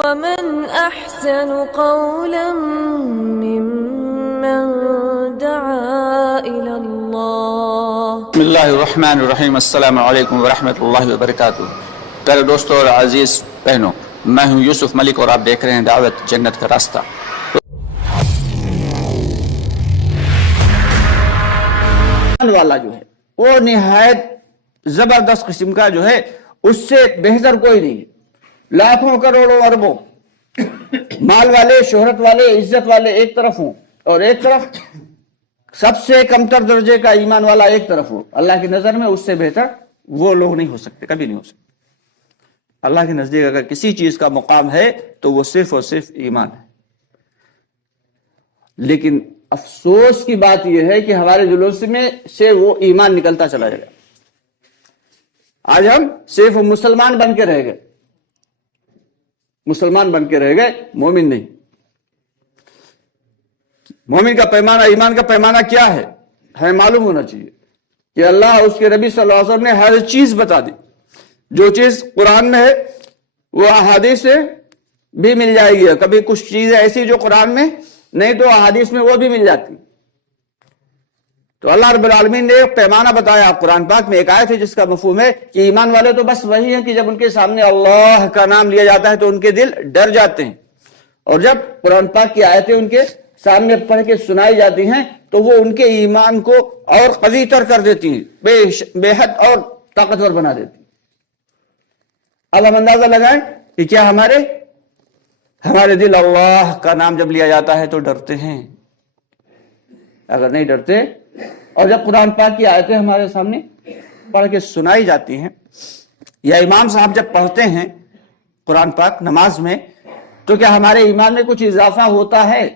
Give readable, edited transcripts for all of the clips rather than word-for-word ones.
ومن أحسن قولا ممن دعا إلى الله. بسم اللہ الرحمن الرحیم. السلام علیکم ورحمۃ اللہ وبرکاتہ. پیارے دوستوں اور عزیز بہنوں، میں ہوں یوسف ملک اور آپ دیکھ رہے ہیں دعوت جنت کا راستہ. والا جو ہے وہ نہایت زبردست قسم کا جو ہے، اس سے بہتر کوئی نہیں ہے. لاکھوں کروڑوں اربوں مال والے، شہرت والے، عزت والے ایک طرف ہوں، اور ایک طرف سب سے کمتر درجے کا ایمان والا ایک طرف ہو. اللہ کی نظر میں اس سے بہتر وہ لوگ نہیں ہو سکتے، کبھی نہیں ہو سکتے. اللہ کے نزدیک اگر کسی چیز کا مقام ہے تو وہ صرف اور صرف ایمان ہے. لیکن افسوس کی بات یہ ہے کہ ہمارے دلوں میں سے وہ ایمان نکلتا چلا جائے گا. آج ہم صرف مسلمان بن کے رہ گئے، مسلمان بن کے رہ گئے، مومن نہیں. مومن کا پیمانہ، ایمان کا پیمانہ کیا ہے ہمیں معلوم ہونا چاہیے کہ اللہ، اس کے نبی صلی اللہ علیہ وسلم نے ہر چیز بتا دی. جو چیز قرآن میں ہے وہ احادیث سے بھی مل جائے گی. کبھی کچھ چیزیں ایسی جو قرآن میں نہیں تو احادیث میں وہ بھی مل جاتی. تو اللہ رب العالمین نے ایک پیمانہ بتایا قرآن پاک میں. ایک آیت ہے جس کا مفہوم ہے کہ ایمان والے تو بس وہی ہیں کہ جب ان کے سامنے اللہ کا نام لیا جاتا ہے تو ان کے دل ڈر جاتے ہیں، اور جب قرآن پاک کی آیتیں ان کے سامنے پڑھ کے سنائی جاتی ہیں تو وہ ان کے ایمان کو اور قوی تر کر دیتی ہیں، بے حد اور طاقتور بنا دیتی ہیں. اب ہم اندازہ لگائیں کہ کیا ہمارے دل اللہ کا نام جب لیا جاتا ہے تو ڈرتے ہیں؟ اگر نہیں ڈرتے، اور جب قرآن پاک کی آیتیں ہمارے سامنے پڑھ کے سنائی جاتی ہیں، یا امام صاحب جب پڑھتے ہیں قرآن پاک نماز میں، تو کیا ہمارے ایمان میں کچھ اضافہ ہوتا ہے؟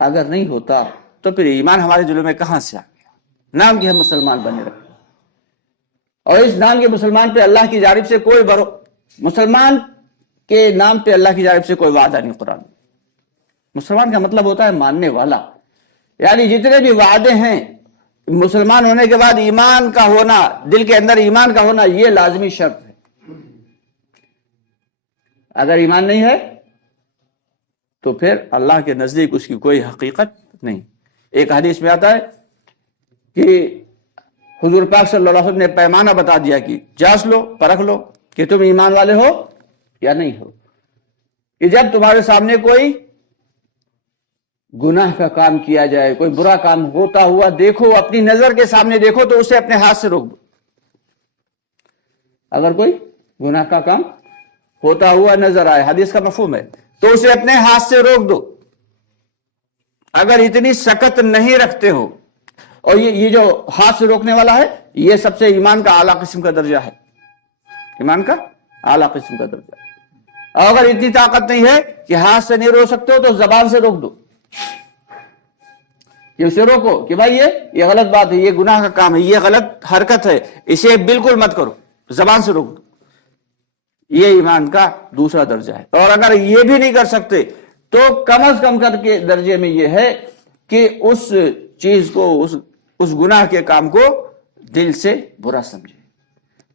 اگر نہیں ہوتا تو پھر ایمان ہمارے دلوں میں کہاں سے آ گیا؟ نام کی ہم مسلمان بنے رہے، اور اس نام کے مسلمان پہ اللہ کی جانب سے کوئی مسلمان کے نام پہ اللہ کی جانب سے کوئی وعدہ نہیں. قرآن مسلمان کا مطلب ہوتا ہے ماننے والا، یعنی جتنے بھی وعدے ہیں مسلمان ہونے کے بعد ایمان کا ہونا، دل کے اندر ایمان کا ہونا، یہ لازمی شرط ہے. اگر ایمان نہیں ہے تو پھر اللہ کے نزدیک اس کی کوئی حقیقت نہیں. ایک حدیث میں آتا ہے کہ حضور پاک صلی اللہ علیہ وسلم نے پیمانہ بتا دیا کہ جانچ لو، پرکھ لو کہ تم ایمان والے ہو یا نہیں ہو، کہ جب تمہارے سامنے کوئی گناہ کا کام کیا جائے، کوئی برا کام ہوتا ہوا دیکھو، اپنی نظر کے سامنے دیکھو تو اسے اپنے ہاتھ سے روک دو. اگر کوئی گناہ کا کام ہوتا ہوا نظر آئے، حدیث کا مفہوم ہے، تو اسے اپنے ہاتھ سے روک دو. اگر اتنی سکت نہیں رکھتے ہو، اور یہ جو ہاتھ سے روکنے والا ہے یہ سب سے ایمان کا اعلیٰ قسم کا درجہ ہے، ایمان کا اعلیٰ قسم کا درجہ. اور اگر اتنی طاقت نہیں ہے کہ ہاتھ سے نہیں روک سکتے ہو تو زبان سے روک دو، کہ اسے روکو کہ بھائی یہ غلط بات ہے، یہ گناہ کا کام ہے، یہ غلط حرکت ہے، اسے بالکل مت کرو، زبان سے روک دو. یہ ایمان کا دوسرا درجہ ہے. اور اگر یہ بھی نہیں کر سکتے تو کم از کم کر کے درجے میں یہ ہے کہ اس چیز کو، اس گناہ کے کام کو دل سے برا سمجھے.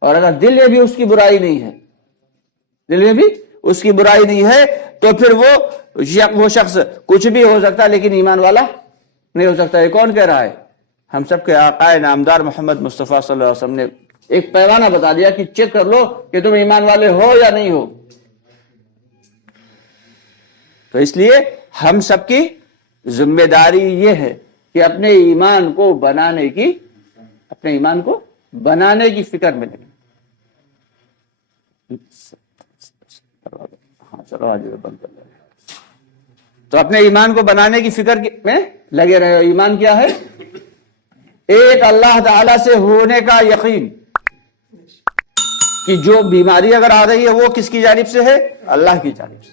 اور اگر دل میں بھی اس کی برائی نہیں ہے، دل میں بھی اس کی برائی نہیں ہے، تو پھر وہ شخص کچھ بھی ہو سکتا ہے لیکن ایمان والا نہیں ہو سکتا. یہ کون کہہ رہا ہے؟ ہم سب کے آقا نامدار محمد مصطفیٰ صلی اللہ علیہ وسلم نے ایک پیمانہ بتا دیا کہ چیک کر لو کہ تم ایمان والے ہو یا نہیں ہو. تو اس لیے ہم سب کی ذمہ داری یہ ہے کہ اپنے ایمان کو بنانے کی فکر میں لگے. تو اپنے ایمان کو بنانے کی فکر میں لگے رہے. ایمان کیا ہے؟ ایک اللہ تعالی سے ہونے کا یقین کہ جو بیماری اگر آ رہی ہے وہ کس کی جانب سے ہے؟ اللہ کی جانب سے.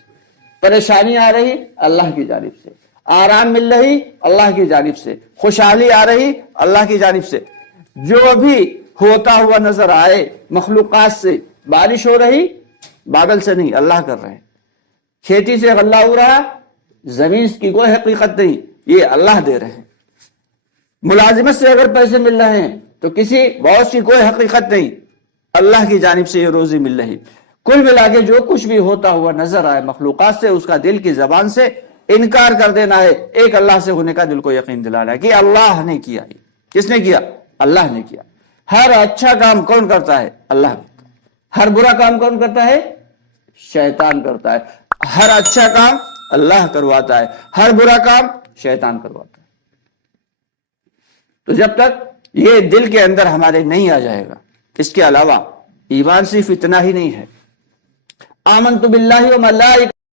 پریشانی آ رہی اللہ کی جانب سے، آرام مل رہی اللہ کی جانب سے، خوشحالی آ رہی اللہ کی جانب سے. جو بھی ہوتا ہوا نظر آئے مخلوقات سے، بارش ہو رہی بادل سے نہیں، اللہ کر رہے ہیں. کھیتی سے غلہ ہو رہا، زمین کی کوئی حقیقت نہیں، یہ اللہ دے رہے ہیں. ملازمت سے اگر پیسے مل رہے ہیں تو کسی باس کی کوئی حقیقت نہیں، اللہ کی جانب سے یہ روزی مل رہی. کل ملا کے جو کچھ بھی ہوتا ہوا نظر آئے مخلوقات سے، اس کا دل کی زبان سے انکار کر دینا ہے، ایک اللہ سے ہونے کا دل کو یقین دلانا ہے کہ اللہ نے کیا۔ کس نے کیا؟ اللہ نے کیا۔ ہر اچھا کام کون کرتا ہے؟ اللہ کرتا ہے۔ ہر برا کام کون کرتا ہے؟ شیطان کرتا ہے۔ ہر اچھا کام اللہ کرواتا ہے، ہر برا کام شیطان کرواتا ہے۔ تو جب تک یہ دل کے اندر ہمارے نہیں آ جائے گا، اس کے علاوہ ایمان صرف اتنا ہی نہیں ہے، آمنت باللہ و ملائکتہ